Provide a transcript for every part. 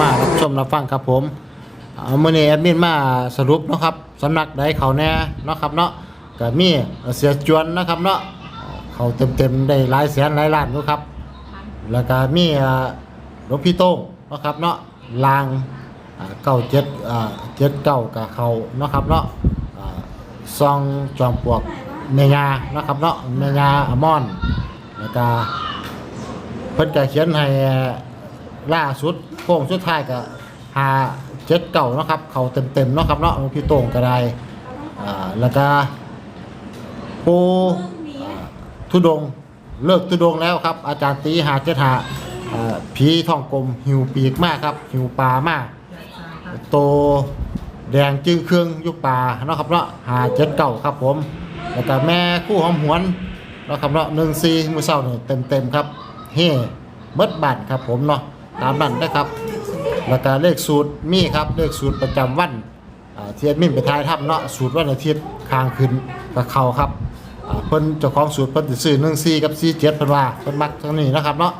มารับชมรับฟังครับผมเอามื่อนี้แอดมินมาสรุปเนาะครับสำนักใดเขาแน่เนาะครับเนาะก็มีเสียจวนนะครับเนาะเขาเต็มๆได้หลายแสนหลายล้านนะครับ แล้วก็มีอ่าหลวงพี่โต้งนะครับเนาะลางเก้าเจ็ดเจ็ดเก้ากับเขาเนาะครับเนาะซองจอมปลวกเมยานะครับเนาะเมยาอมอนแล้วก็เพิ่นก็เขียนให้ ล่าสุดโค้งสุดท้ายก็หาเจ็ดเก่าเนาะครับ เขาเต็มๆเนาะครับเนาะหลวงพี่โต้งก็ได้อ่าแล้วก็ปูอ่าทุดงค์เลิกทุดงค์แล้วครับ อาจารย์ตีหาเจ็ดหาอ่าผีทองกลมหิวปีกมากครับ หิวปลามาก โตแดงจึงเครื่องยุปลาเนาะครับเนาะหาเจ็ดเก่าครับผม แล้วก็แม่คู่หอมหวนเนาะครับเนาะหนึ่งซีมือเศร้าเนี่ยเต็มเต็มๆครับ เฮ่เบิดบันครับผมเนาะ ตามนั้นนะครับแล้วก็เลขสูตรมีครับเลขสูตรประจำวันอ่าที่แอดมินไปทายทับเนาะสูตรวันอาทิตย์ค้างคืนกับเขาครับอ่าเพิ่นเจ้าของสูตรเพิ่นสิซื้อหนึ่งซีกับซีเจ็ดเพิ่นว่าเพิ่นมักทั้งนี้นะครับเนาะ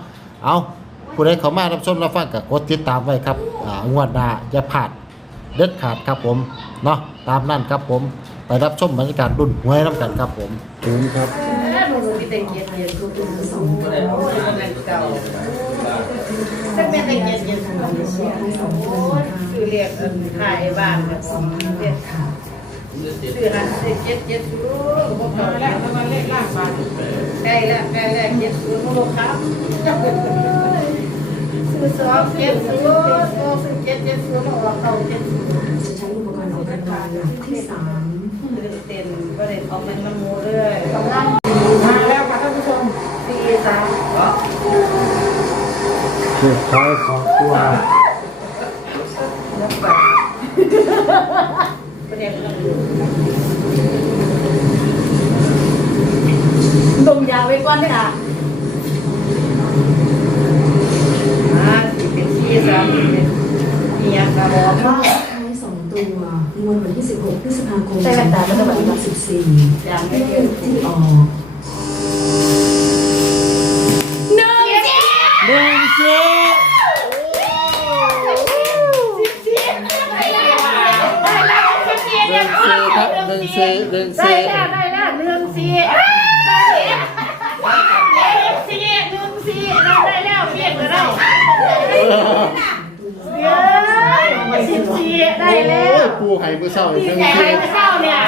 เอาผู้ใดเข้ามารับชมรับฟังก็กดติดตามไว้ครับอ่างวดหน้าอย่าพลาดเด็ดขาดครับผมเนาะตามนั่นครับผมไปรับชมบรรยากาศรุ่นหวยน้ำกันครับผมถึงครับมีแต่เกียรติเกียรติทุกคนสองคนเก่า ถ้าเป็นแต่เยรติเกียรติคือเรียกถ่ายบ้านแบบเรียกซื้อหันเจ็ดเจ็ดศูนย์พวกเขาแล้วมาเล่นล่างบ้านใกล้แล้วใกล้แล้วเจ็ดศูนย์พวกครับซื้อสองเจ็ดศูนย์โอ้ซื้อเจ็ดเจ็ดศูนย์ออกเขาเจ็ดศูนย์จะใช้อุปกรณ์ออกรางวัลหลักที่สามเต้นก็เลยออกเป็นมันมูเรื่อยมาแล้วค่ะท่านผู้ชมสี่สาม เชือกท้ายสองตัวล้วไปประเด็นก็คือดมยาไว้ก่อนเลยค่ะอ่าสี่เป็นสี่สามเป็นเมียกระบอกว่าท้ายสองตัวงวดวันที่ 16 พฤษภาคมใช่ค่ะตาไม่ต้องแบบนี้2564อย่างไม่เลเกิน ที่ออก หนึ่งเจ็ด หนึ่งสี่ ได้แล้วสิบ สี่ครับหนึ่งสี่หนึ่งได้สี่แล้วได้แล้วหนึ่งสี่ได้แล้วหนึ่งสี่หนึ่งสี่เราได้แล้วเพียงก็ได้เย้สิบสี่ได้แล้โอ้วยปูไข่มือเศร้าอีกหนึ่งแต่ใครสี่จะเข้าเนี่ย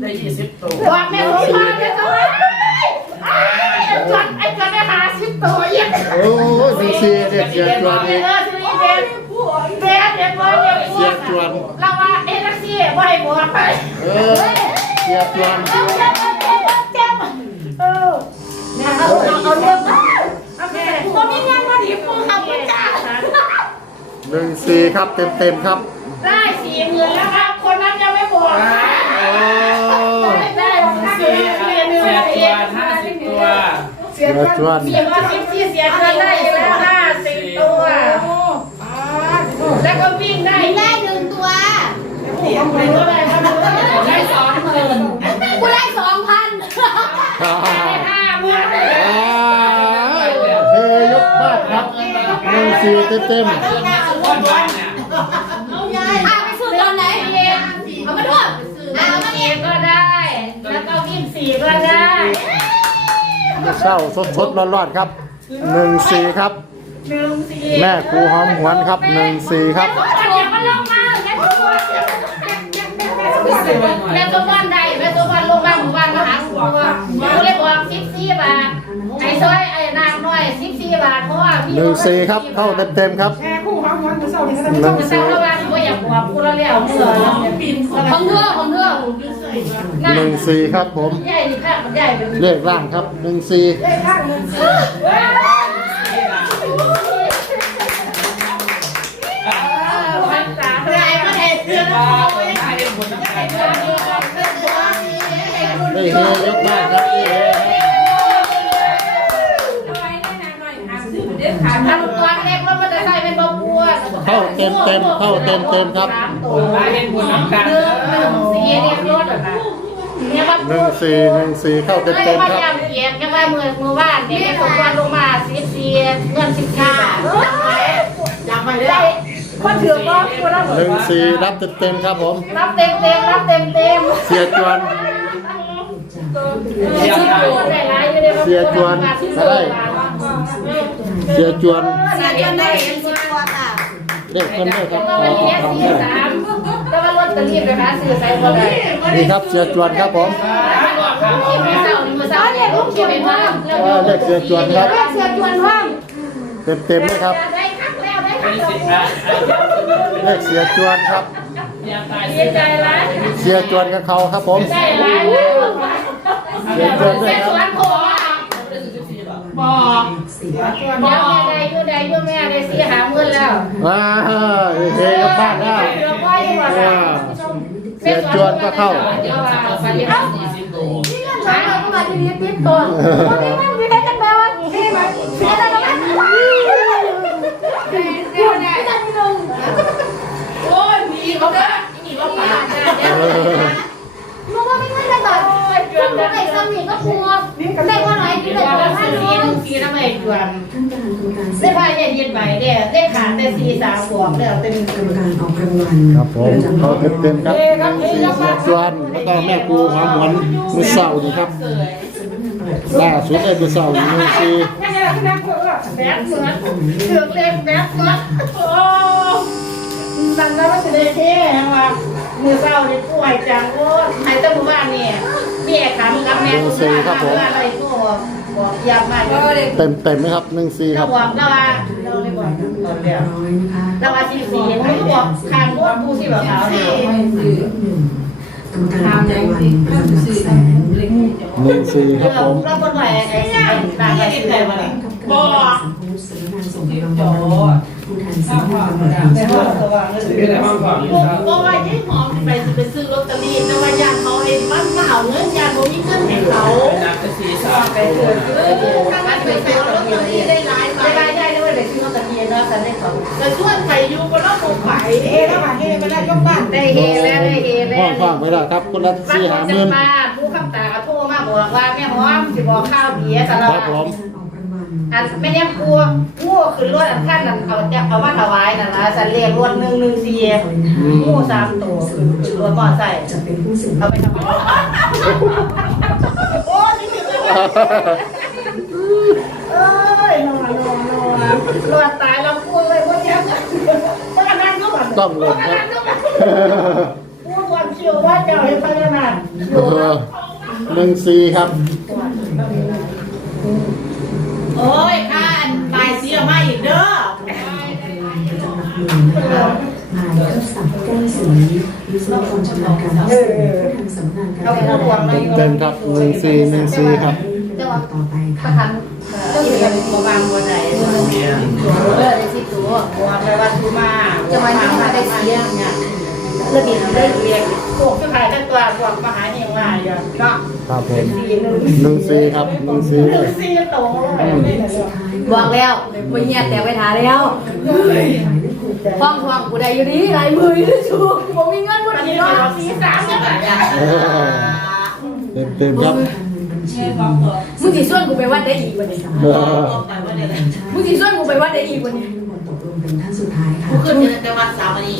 ได้ยี่สิบตัวบอกแม่ผมมาแม่ตัวไอ้จวนไอ้จวนได้หาสิบตัวยังโอ้ยหนึ่งสี่เด็กเสียจวเออีกอทีนี้ เด็กเด็กเด็กบอยเด็กเสียจวนเราว่าเอ็นซี่ไว้หมดไปเออเสียจวนเจ็บเจ็บเจ็บเจ็บเออเนี่ยเอาเอาเอาเรื่องโอเคตอนนี้งานมาดีปูขอบคุณจ้าหนึ่งสี่ครับเต็มเต็มๆครับ ได้สี่หมื่นแล้วครับ คนนั้นยังไม่บอกนะโอ้ได้สี่เสียหนึ่งเสียเสีตัวยห้าสิบตัวเสียจวนเสียว่าสิบสี่เสียเงินได้แล้วห้าสิบตัว แล้วก็วิ่งได้ได้หนึ่งตัวเสียงินก็ได้ครับได้สองหมื่นกูได้สองพันได้ห้าหมื่นเฮยกบ้านครับหนึ่งสี่เต็มเต็มเองนี้สุดวันวันเอะไปซื้อตอนไหนเอามาด้วยเอามาสี่ก็ได้ แล้วก็วิ่งสี่ก็ได้เศร้าสดสดร้อนร้อนๆครับหนึ่งสี่ครับ หนึ่งสี่แม่ครูหอมหวนครับหนึ่งสี่ครับแม่ตัวเดี๋ยวมันลงมาแม่ตัวแม่ตัวบ้านใดแม่ตัวบ้านลงบ้านหมู่บ้านมาหาหัวกูเลยบอกสิบสี่บาทไอ้ซอยไอ้นางน้อยสิบสี่บาทเพราะว่าพี่หนึ่งสี่ครับ เข้าเต็มเต็มๆครับแม่คู่ความวันจะเศร้าที่เขาจะต้องเศร้าแล้วว่าเขาอยากบอกกูแล้วแล้วเมื่อแล้วปีนของเธอของเธอหนึ่งสี่ครับผม ใหญ่ดิค่ะมันใหญ่เป็นเลขล่างครับหนึ่งสี่พันสามได้มา ได้เดือนได้เห็นผลน้ำใจได้เฮยกบ้านครับได้เฮทำตัวเล็กแล้วมันจะใส่เป็นบะบัวเข้าเต็มเต็มๆเข้าเต็มเต็มๆครับได้เห็นผลน้ำกันหนึ่งหนึ่งสี่เรียกรถเนี่ยว่าหนึ่งสี่หนึ่งสี่เข้าเต็มไม่เต็มว่าๆครับยำเกียรก็ว่าเมื่อเมื่อวานเนี่ยสมวันลงมาสิบสี่เงินสิบห้าจำไปได้ได้ คนถือก็คนละหนึ่งสี่รับเต็มๆครับผม รับเต็มเต็มรับเต็มเต็มเสียจวน เสียจวนได้หลายอยู่เด้อเสียจวนมาได้เสียจวนเสียจวนได้เห็นสิบกว่าค่ะเด็กคนเด้อครับก็วันนี้สี่สามแต่ว่าลอตเตอรี่ไปหาซื้อใส่บ่ได้นี่ครับเสียจวนครับผมเขียนไม่เศร้านี่มื้อเศร้าเนี่ยลูกเขียนไม่ว่าเออเด็กเสียจวนครับ เสียจวนว่างเต็มๆเลยครับ ได้ คักแล้วได้เป็คันกสิบแล้วห้าเลขเสียจวนครับยาตายเสียใจหลายเสียจวนกับเขาครับผมได้หลายเสียจวนด้วยเสียคจรับวนขอบอกบอกแม่ได้อยู่ได้อยู่แม่ได้สิหาเงินแล้วว้าเฮ้ยกลับบ้านแล้ว เดี๋ยวพ่อยังว่าว้าเสียจวนก็เข้า เดี๋ยวว่าไปเดี๋ยวสี่สิบตัวหาเงินก็มาที่นี่ติดตัวบ่มีเงินมีได้จังได๋วะนี่มาเสียได้แล้วมั้ยเดี๋ยวได้ได้ลง โอ้ยมีเขาก็มีเขาป่ามึงว่าไม่เงินได้บ่คุณบ่ได้ซ้ำนี่ก็พัวได้ว่าไหนที่ได้บ่ทันนี่ต้องกินทำไมจวนท่านประธานกรรมการได้พายเย็นๆไปเด้ได้ขาดแต่4 3บวกแล้วเต็มกรรมการออกรางวัลครับผมเขาเต็มๆครับหนึ่งสี่เสียจวนแล้วก็แม่ครูหอมหวนมือเศร้านี่ครับล่าสุดไอ้มือเศร้าหนึ่งสี่แม่จะรักนักแบบเหมือเครื่องเล่นแบบเหมือนโอ้ตั้ง แต่ว่าจะได้เท่ว่ามือเศร้านี่ป่วยจังโอ้หายตั้งบ้านนี่แม่ถามกับแม่คุณว่าอะไรก็บอกยามมาก็เลยเต็มเต็มๆไหมครับหนึ่งสี่คเรารับบอกเราว่าเราเลยบอกตอนเดียวร้อยนะคะเราว่าสีสีเขาบอกคางว่าผู้ที่แบบเขาเนี่ยกรรมการออกรางวัลประจำหลักแสนหนึ่งสี่ครับผมเราคนไหวไอ้ไอ้ต่างกันที่ไหนมาเนี่ยบอกสังคมสำนักงานส่งรางวัล ผู้แทนสำนักงานตำรวจแห่งในชาห้องติสว่างเลยเป็นอะไรบ้างก่อนบอกว่ายี่หอมไปไปซื้อลอตเตอรี่แต่ว่าญาติเขาเองบ้านเปล่าเงินญาติเขามีเงินให้เขานับเป็นสี่สาไปเถอะเออถ้ามันไปซื้อลอตเตอรี่ได้หลายใบไม่ได้ได้ด้วยเลยที่เขาตะเกียบนะฉันได้ของแต่ชวนไปอยู่ก็ต้องไปเฮ้แล้วมาเฮ้ไม่ได้ยกบ้านได้เฮแล้วได้เฮแล้ห้อวงฟังไว้แล้วครับคนละบ้านสี่หางหมื่นผู้คำตาโทรมาบอกว่าแม่หอมสิบอกข้าวดีสารครับผมการออกรางวัล อันไม่เนี่ยกลัวงูขึ้นรถอันท่านนั่นเอาจะเอามาถวายนั่นนะสันเรียกรถหนึ่งหนึ่งสี่งูสามตัวขึ้นขึ้นรถมอไซค์จะเป็นผู้สืบเอาไปทำอะไรโอ้ยนี่คือเอ้ยนอนนอนนอนรอดตายแล้วพูดเลยว่าเนี้ยพนักงานก็แบบต้องลงครับพูดวันเชียวว่าเจ้าให้พนักงานเออหนึ่งสี่ครับ โอ้ยค่าลายเสียมาอีกเด้อประจำหลักหมื่นนะคะนายทศศักดิ์แก้วศรีวิศวกรชำนาญการพิเศษผู้แทนสำนักงานการแพทย์เต็มครับหนึ่งสี่หนึ่งสี่ครับต่อไปค่ะทันเจ้าเรียนบัวบางบัวใดเนี่ยเออได้สิตัวบัวไปวัดทุมาจะมาทำมาได้เสียเนี่ย เรื่องนี้ได้เรียนพวกที่ขายได้ตัวพวกมหาเฮงว่าอยู่เนาะครับผมสี่หนึ่งหนึ่งสี่ครับหนึ่งสี่หนึ่งสี่โตเลยบอกแล้วไม่เงียบแต่ไปหาแล้วห้องห้องกูได้อยู่ดีหลายมืออยู่ชูผมมีเงินวันอันนี้นี้เนาะเราสี่สามเนี่ยเต็มเต็มๆครับบัญชีมึงสิส่วนกูไปวัดได้อีกวันนี้เออมึงสิส่วนกูไปวัดได้อีกวันนี้ทุกคนตกลงเป็นท่านสุดท้ายค่ะขึ้นแต่วัดสามนี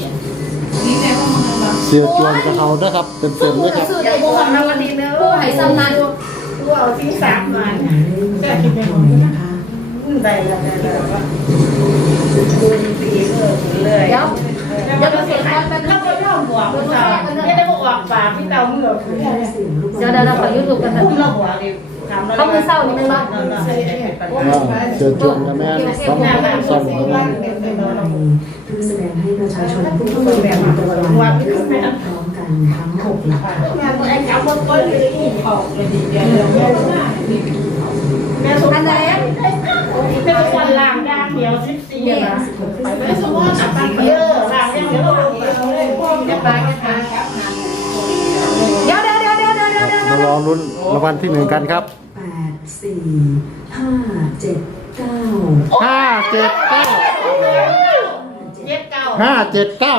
เสียจวนกับเขานะครับเต็มเต็มๆเลยครับซื้อเดี๋ได้ยวบ่บัวมาวันนี้เนอะผู้ให้ซ้ำนั้นบัวเอาสี่สามมาหมายเลขบัญชีของนะคะได้แล้วได้แล้วดูสีเลยเลยเดี๋ยวเดี๋ยวเราเสียค่าแล้วก็ย่อมบวกผู้ชายไม่ได้บอกออกปากพี่เตาเมื่อคือเดี๋ยวเดี๋ยวเราขอยูทูบกันนะพูดเราหัวดิเขามือเศร้านี่มันบ้าอ่าเสียจวนกับแม่ต้องส่ง ของเราเพื่อแสดงให้ประชาชนผู้เข้าร่วมแบบตะวันพร้อมกันทั้งหกหลักค่ะไอ้จับมันก็เลยออกเลยดีเดียวแม่สมบัติเป็นคนล่างด่างเดียวสิบสี่นะไม่สมมติจับตั้งเยอะล่างอย่างเดียวเราเลยพ่อจะตายกันทางเดี๋ยวเดี๋ยวเดี๋ยวเดี๋ยวเดี๋ยวเดี๋ยวเดี๋ยวมาลองลุ้นรางวัลที่หนึ่งกันครับแปดสี่ห้าเจ็ดเก้าห้าเจ็ดเก้า เจ็ดเก้าห้าเจ็ดเก้า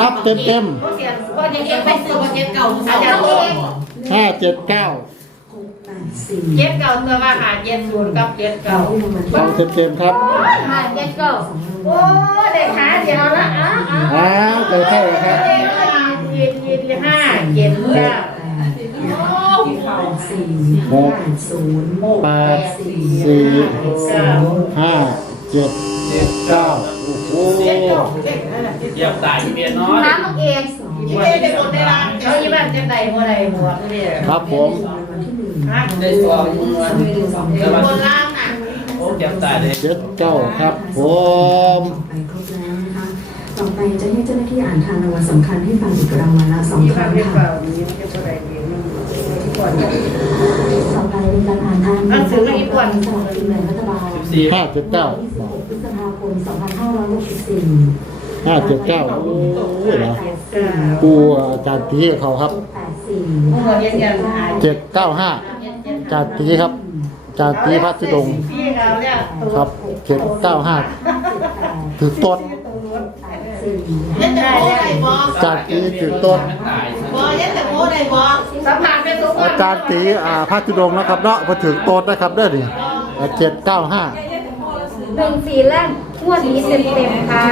รับเต็มเต็มก็เสียก็ยังเก็บไปไปซื้อวันเจ็ดเก่าอาจารย์เองๆห้าเจ็ดเก้าหกแปดสี่เจ็ดเก้าตัวว่าหาเจ็ดศูนย์กับเจ็ดเก้าที่รางวัลที่ต้องเต็มเต็มๆครับห้าเจ็ดเก้าสองรางวัลโอ้เด็กขาเดียวละอ้าวอ้าวอ้าวเจอเข้าแล้วครับ เด็กขาเย็นเย็นห้าเย็นเก้าสี่หกศูนย์แปดสี่เก้าห้าเจ็ดเก้าโอ้โห เหยียบตายเมียน้อยน้ำมักเองที่ได้ได้หมดได้ละเขายี่บ้านจะได้บ่ได้หัวเนี่ยครับผมฮะได้สองมือแต่ว่าบนล่างน่ะโอ้เหยียบตายเลยเจ็ดเก้าครับผมไปครบแล้วนะคะต่อไปจะให้เจ้าหน้าที่อ่านทางรางวัลสำคัญให้ฟังอีกรางวัลละสองยี่คบ้ารั้นงเรียก เปล่าค่ะนี้มันจะบ่ได้เรียนที่ก่อนต่อไปเป็นการอ่านทางหนังสือไม่กี่วันสลากกินแบ่งรัฐบาลสี่ห้าเจ็ดเก้าพฤษภาคม2564ห้าเจ็ดเก้าโอ้ยนะเก้าปูอาจารย์ตีกับเขาครับ84หัวเย็นยันหายเจ็ดเก้าห้าอาจารย์ตีครับอาจารย์ตีพัชดงค์พี่เอาแล้วครับเจ็ดเก้าห้าถือต้นเย็นแต่โมได้บ่อาจารย์ตีถือต้นตายบ่เย็นแต่โมได้บ่สัมผัสเป็นทุกวัอานจารย์ตีอ่าพัชดงค์นะครับเนาะมาถือต้นนะครับเด้อนี่เจ็ดเก้าห้าหนึ่งสี่แรกงวดนี้เต็มเต็มๆค่ะ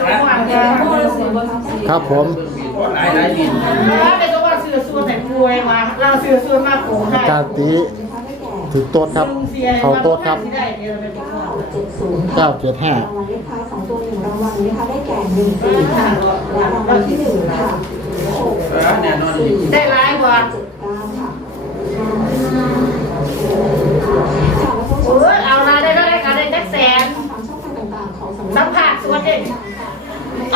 สัมผัสเป็นทุกวันค่ะครับผมหลายหลายดินถ้าเป็นทุกวันเสือส่วนไหนป่วยมาเราเสือส่วนมาโผล่อาให้จารย์ตีถือต้นครับ เขาโต้นครับ ได้เดี๋ยวเราไป ดูก่อน70เก้าเจ็ดห้ารางวัลเลขท้ายสองตัวหนึ่งรางวัลนะคะได้แก่หนึ่งสี่ค่ะและรางวัลที่หนึ่งค่ะหกแน่นอนสี่ได้ร้ายกว่า เจ็ดเก้าค่ะค่ะแล้วก็เออเอาละได้เท่าไหรคะได้แจ็คแสน ทางช่องทางต่างๆของสำนัสักมผัสส่วนเด็ก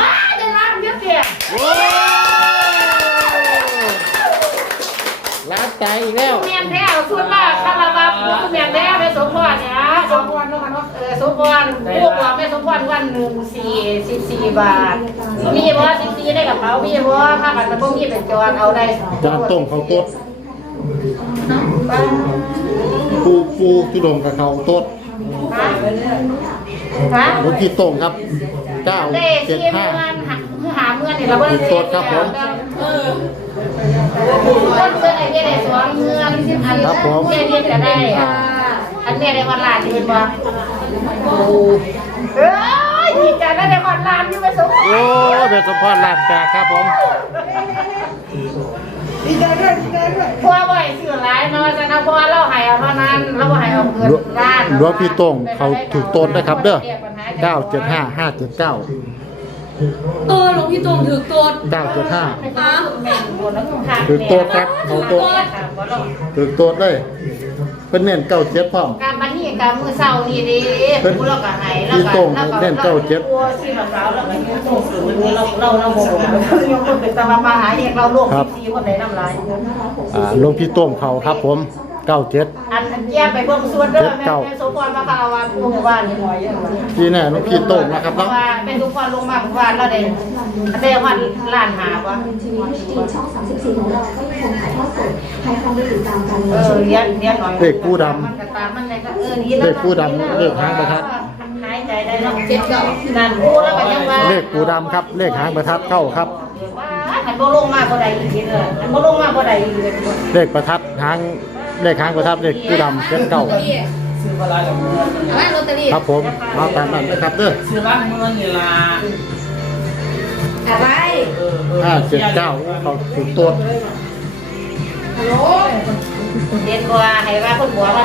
อ้าได้ร้านเยอะเกียโอ้ร้านใจอีกแล้วเมียนแท้ส่วนมากคาราบาคุณเมียนแท้ไปสมพรเนี่ยสมพรนู่นเออส มพรพวกเราไม่สมพรวันหนึ่งสี่สิบสี่บาท มีบ่สิบสี่ได้กับเขามีบ่ถ้ากันมันบ่มีเป็นจอนเอาได้จานต้มเขาวโต๊ดปูปูทุดงกับเขาวโต๊ดฮะหลวงพี่โต้งครับเก้าได้เจ็ดที่ห้าเงินหาเงินนี่เราบ่ได้โทษครับผมเออคนเพื่อนไอ้เนี่ยได้สองเงินอันครับผมเนี่ยเนี่ยก็ได้อะอันเนี่ยได้วันล้านนี่เป็นบ่โอ้ เอ้ยดีใจได้ได้วันล้านอยู่ไปสมโอ้ยเป็นสมพรลาดแตกครับผมดีใจด้วยดีใจด้วยพอบ่อยสื่อหลายเนาะแต่นะเพราะว่าเราให้เอาเท่านั้นเราบ่ให้เอาเกินล้านหลวงพี่โต้งเขาถูกต้นนะครับ เด้อเก้าเจ็ดห้าห้าเจ็ดเก้าเออหลวงพี่ตรงถือตัวเก้าเจ็ดห้าอะถือโต๊ดครับเขาโต๊ดถือโต๊ดเลย เป็นเน้นเก้าเจ็ดพร้อม การบันนี้การมือเศร้านี่ดิเพิ่นผู้เราก็ให้เราพี่ก็โต้งเล่นเก้าเจ็ด ตัวที่เราเราเราก็ยังส่งสื่อเราเราเราโมโหยังคนเป็นตะวันมาหาเองเราโลกที่คนไหนน้ำลาย อ่าหลวงพี่โต้งเขาครับผม เก้าเจ็ด อันแย่ไปเบิ่งส่วนเด้อแม่แม่สมพรมาคาราวานผู้หมู่บ้านนี่หน่อยยังว่าที่แน่หลวงพี่โต้งนะครับเพราะเนาะว่าเป็นทุกคนลงมาหมู่บ้านเราได้ได้วันล้านหาบ่ทีวีดีช่อง 34 ของเรา ก็ยังคงถ่ายทอดสดให้ท่านได้ติดตามการเออเรียนเรียนหน่อยเลขผู้ดมันก็ตามมันเลยก็เออดีเลขผู้ดำเลขหางประทัด หายใจได้เนาะเจ็ดเก้านั่นผู้แล้วก็ยังว่าำเลขปูดำครับ เลขหางประทัดเข้าครับ ว่าหันบ่ลงมาบ่ได้อีกทีเลยหันบ่ลงมาบ่ได้อีกเลยเลขประทัดหาง เลขหางประทัดเลขปูดำเจ็ดเก้าซื้อมาลายกับมือเอาไว้ลอตเตอรี่ครับผมเอาตามนั้นนะครับเด้อซื้อร้านมือนี่ล่ะอะไรเออเออห้าเจ็ดเก้าเขาถูกตัวเรียนกว่าให้ว่าคนหัวมา